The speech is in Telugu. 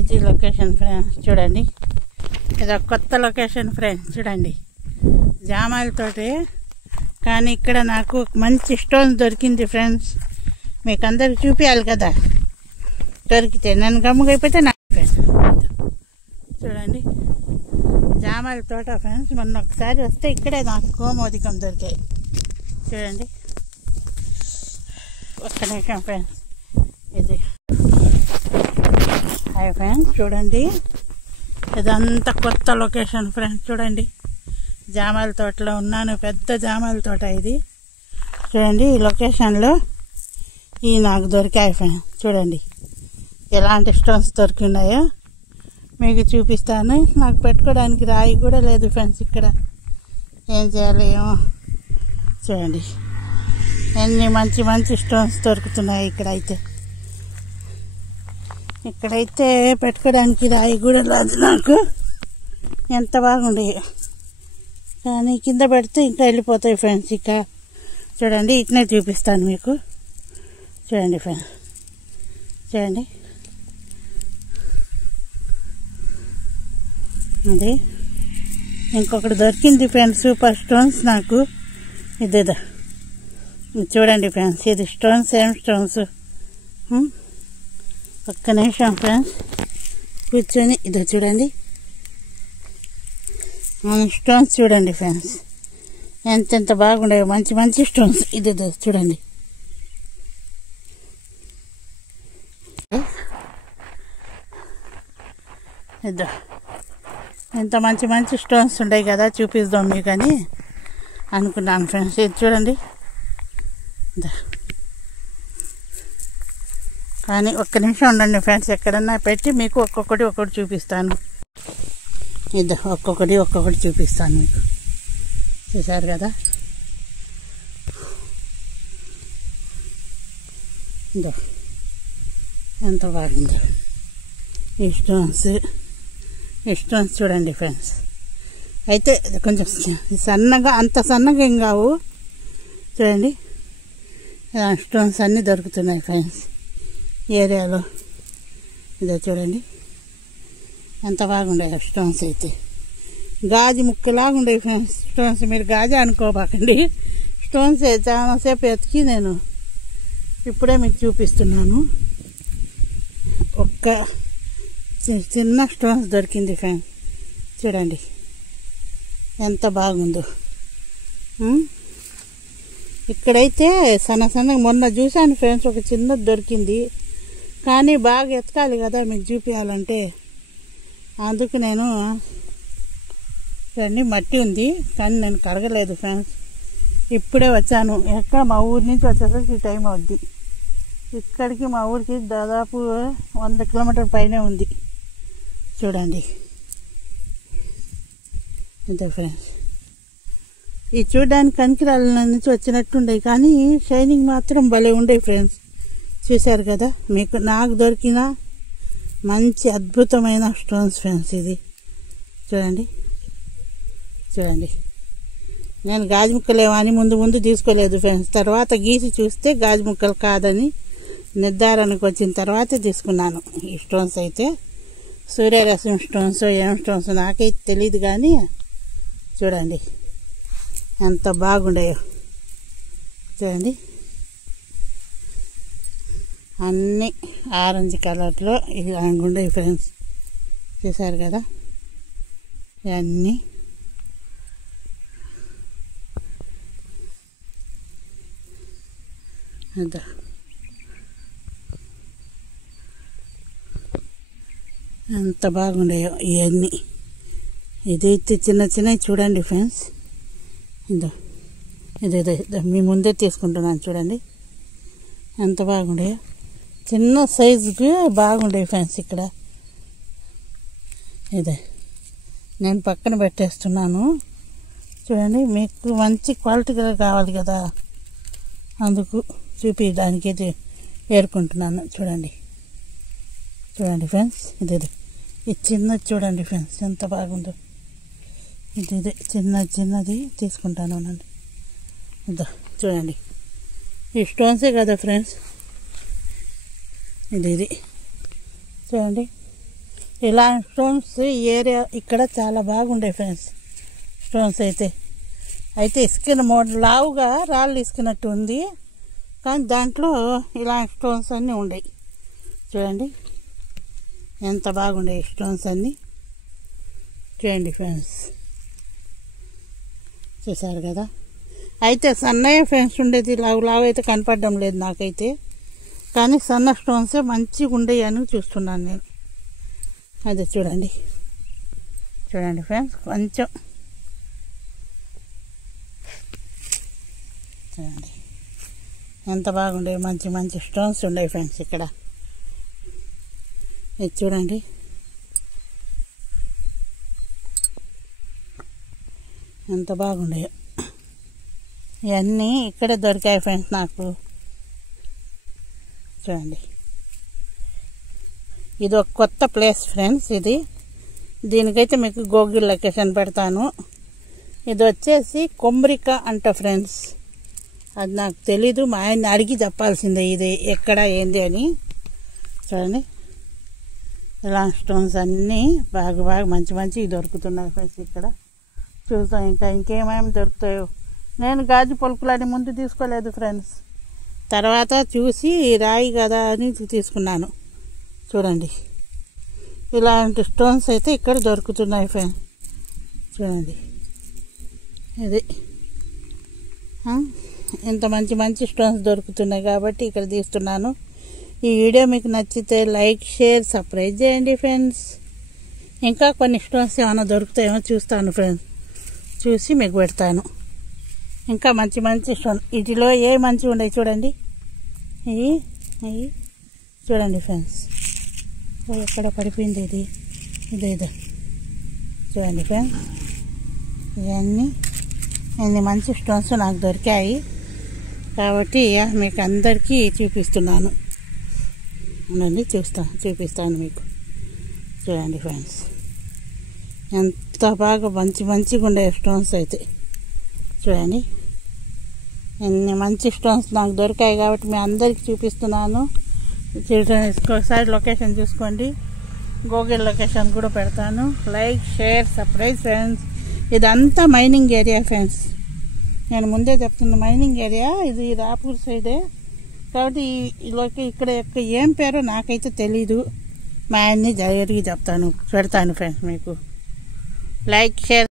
ఇది లొకేషన్ ఫ్రెండ్స్ చూడండి. ఇది ఒక కొత్త లొకేషన్ ఫ్రెండ్స్ చూడండి. జామాలతోటి కానీ ఇక్కడ నాకు మంచి స్టోన్స్ దొరికింది ఫ్రెండ్స్. మీకు అందరికి చూపించాలి కదా. దొరికితే నన్ను గమ్ముగైపోతే నాకు ఫ్రెండ్స్ చూడండి జామాల తోట ఫ్రెండ్స్. మొన్న ఒకసారి వస్తే ఇక్కడే నాకు గోమోదికం దొరికాయి చూడండి. ఒక్క నిమిషం ఫ్రెండ్స్. ఇది హాయ్ ఫ్రెండ్స్ చూడండి. ఇదంతా కొత్త లొకేషన్ ఫ్రెండ్స్ చూడండి. జామాల తోటలో ఉన్నాను. పెద్ద జామాల తోట ఇది చూడండి. ఈ లొకేషన్లో ఈ నాకు దొరికాయి ఫ్రెండ్స్ చూడండి. ఎలాంటి స్టోన్స్ దొరికినాయో మీకు చూపిస్తాను. నాకు పెట్టుకోవడానికి రాయి కూడా లేదు ఫ్రెండ్స్. ఇక్కడ ఏం చేయాలి ఏమో చూడండి. ఎన్ని మంచి మంచి స్టోన్స్ దొరుకుతున్నాయి ఇక్కడైతే పెట్టుకోవడానికి రాయి కూడా లేదు నాకు. ఎంత బాగుండే కానీ కింద పెడితే ఇంకా వెళ్ళిపోతాయి ఫ్రెండ్స్. ఇక చూడండి ఇట్నే చూపిస్తాను మీకు. చూడండి ఫ్రెండ్స్ చూడండి. అది ఇంకొకటి దొరికింది ఫ్రెండ్స్. సూపర్ స్టోన్స్ నాకు. ఇదేదా చూడండి ఫ్రెండ్స్. ఇది స్టోన్స్ ఏం స్టోన్స్. ఒక్క నిమిషం ఫ్రెండ్స్ కూర్చొని ఇదో చూడండి. స్టోన్స్ చూడండి ఫ్రెండ్స్ ఎంతెంత బాగుండేవి. మంచి మంచి స్టోన్స్. ఇదేదో చూడండి. ఇద్దా ఎంత మంచి మంచి స్టోన్స్ ఉంటాయి కదా చూపిద్దాం మీకు అని అనుకున్నాను ఫ్రెండ్స్. ఇది చూడండి. కానీ ఒక్క నిమిషం ఉండండి ఫ్రెండ్స్. ఎక్కడన్నా పెట్టి మీకు ఒక్కొక్కటి చూపిస్తాను. ఇది ఒక్కొక్కటి చూపిస్తాను మీకు. చూసారు కదా. ఇదో ఎంత బాగుందో ఈ స్టోన్స్ చూడండి ఫ్రెండ్స్. అయితే కొంచెం సన్నగా అంత సన్నగా ఏం కావు చూడండి. స్టోన్స్ అన్నీ దొరుకుతున్నాయి ఫ్రెండ్స్ ఈ ఏరియాలో. ఇదే చూడండి ఎంత బాగుండే స్టోన్స్. అయితే గాజు ముక్కలాగా ఉండే ఫ్రెండ్స్ స్టోన్స్. మీరు గాజు అనుకోబాకండి. స్టోన్స్ చాలాసేపు ఎతికి నేను ఇప్పుడే మీకు చూపిస్తున్నాను. ఒక్క చిన్న స్టోన్స్ దొరికింది ఫ్రెండ్స్ చూడండి ఎంత బాగుందో. ఇక్కడైతే సన్నగా మొన్న చూశాను ఫ్రెండ్స్. ఒక చిన్నది దొరికింది కానీ బాగా ఎతకాలి కదా మీకు చూపించాలంటే. అందుకు నేను చూడండి మట్టి ఉంది కానీ నేను కడగలేదు ఫ్రెండ్స్. ఇప్పుడే వచ్చాను. ఎక్కడ మా ఊరి నుంచి వచ్చేసరికి టైం అవుద్ది. ఇక్కడికి మా ఊరికి దాదాపు 100 కిలోమీటర్ పైనే ఉంది చూడండి. అంతే ఫ్రెండ్స్. ఈ చూడడానికి కంకిరాల నుంచి వచ్చినట్టుండే కానీ షైనింగ్ మాత్రం భలే ఉండే ఫ్రెండ్స్. చూశారు కదా. మీకు నాకు దొరికిన మంచి అద్భుతమైన స్టోన్స్ ఫ్రెండ్స్. ఇది చూడండి. నేను గాజు ముక్కలేమో అని ముందు తీసుకోలేదు ఫ్రెండ్స్. తర్వాత గీసి చూస్తే గాజు ముక్కలు కాదని నిర్ధారణకు వచ్చిన తర్వాతే తీసుకున్నాను. ఈ స్టోన్స్ అయితే సూర్యరశ్మి స్టోన్స్ ఏం స్టోన్స్ నాకైతే తెలియదు కానీ చూడండి ఎంత బాగుండేయో చూడండి. అన్నీ ఆరెంజ్ కలర్లో ఇది ఉండేవి ఫ్రెండ్స్. చూసారు కదా ఇవన్నీ. అదా ఎంత బాగుండేయో ఇవన్నీ. ఇదైతే చిన్నవి చూడండి ఫ్రెండ్స్. ఇదే మీ ముందే తీసుకుంటున్నాను చూడండి ఎంత బాగుండేయో. చిన్న సైజుకి బాగుండే ఫ్రెండ్స్. ఇక్కడ ఇదే నేను పక్కన పెట్టేస్తున్నాను చూడండి. మీకు మంచి క్వాలిటీగా కావాలి కదా అందుకు చూపించడానికి అయితే ఏరుకుంటున్నాను చూడండి ఫ్రెండ్స్. ఇది చిన్నది చూడండి ఫ్రెండ్స్ ఎంత బాగుందో. ఇదే చిన్నది తీసుకుంటాను అనండి. ఇదో చూడండి ఈ స్టోన్సే కదా ఫ్రెండ్స్. ఇది చూడండి. ఇలా స్టోన్స్ ఈ ఏరియా ఇక్కడ చాలా బాగుండే ఫ్రెండ్స్. స్టోన్స్ అయితే ఇసుకిన లావుగా రాళ్ళు ఇసుకినట్టు ఉంది, కానీ దాంట్లో ఇలాంటి స్టోన్స్ అన్నీ ఉండేవి. చూడండి ఎంత బాగుండే స్టోన్స్ అన్నీ. చూడండి ఫ్రెండ్స్, చూసారు కదా. అయితే సన్నయ్య ఫ్రెండ్స్ ఉండేది, లావు అయితే కనపడడం లేదు నాకైతే, కానీ సన్న స్టోన్సే మంచిగా ఉండేవి అని చూస్తున్నాను నేను. అదే చూడండి ఫ్రెండ్స్, కొంచెం చూడండి ఎంత బాగుండే, మంచి మంచి స్టోన్స్ ఉండేవి ఫ్రెండ్స్ ఇక్కడ. ఇది చూడండి ఎంత బాగుండే. ఇవన్నీ ఇక్కడే దొరికాయి ఫ్రెండ్స్ నాకు. చూడండి ఇది ఒక కొత్త ప్లేస్ ఫ్రెండ్స్. దీనికైతే మీకు గూగుల్ లొకేషన్ పెడతాను. ఇది వచ్చేసి కొమ్రిక అంట ఫ్రెండ్స్. అది నాకు తెలీదు, మా ఆయన్ని అడిగి చెప్పాల్సిందే ఇది ఎక్కడ ఏంది అని. చూడండి ఇలా స్టోన్స్ అన్నీ బాగా మంచి మంచివి దొరుకుతున్నాయి ఫ్రెండ్స్ ఇక్కడ. చూస్తాం ఇంకేమేమి దొరుకుతాయో. నేను గాజు పలుకులని ముందు తీసుకోలేదు ఫ్రెండ్స్, తర్వాత చూసి రాయి కదా అని తీసుకున్నాను. చూడండి ఇలాంటి స్టోన్స్ అయితే ఇక్కడ దొరుకుతున్నాయి ఫ్రెండ్స్. చూడండి ఇది ఇంత మంచి మంచి స్టోన్స్ దొరుకుతున్నాయి కాబట్టి ఇక్కడ తీస్తున్నాను. ఈ వీడియో మీకు నచ్చితే లైక్, షేర్, సబ్స్క్రైబ్ చేయండి ఫ్రెండ్స్. ఇంకా కొన్ని స్టోన్స్ ఏమైనా దొరుకుతాయేమో చూస్తాను ఫ్రెండ్స్, చూసి మీకు పెడతాను. ఇంకా మంచి మంచి స్టోన్ వీటిలో ఏ మంచిగా ఉన్నాయి చూడండి. ఇవి చూడండి ఫ్రెండ్స్, ఎక్కడ పడిపోయింది ఇది చూడండి ఫ్రెండ్స్. ఇవన్నీ మంచి స్టోన్స్ నాకు దొరికాయి కాబట్టి మీకు అందరికీ చూపిస్తున్నాను. చూపిస్తాను మీకు. చూడండి ఫ్రెండ్స్ ఎంత బాగా మంచిగా ఉండే స్టోన్స్ అయితే. చూడండి ఎన్ని మంచి స్టోన్స్ నాకు దొరికాయి కాబట్టి మీ అందరికీ చూపిస్తున్నాను. ఒకసారి లొకేషన్ చూసుకోండి, గూగుల్ లొకేషన్ కూడా పెడతాను. Like, share, subscribe friends. ఇదంతా మైనింగ్ ఏరియా ఫ్రెండ్స్. నేను ముందే చెప్తున్నా మైనింగ్ ఏరియా ఇది రాపూర్ సైడే కాబట్టి ఇక్కడ ఏం పేరో నాకైతే తెలీదు. మా ఆయన్ని జరిగి పెడతాను ఫ్రెండ్స్ మీకు. Like, share.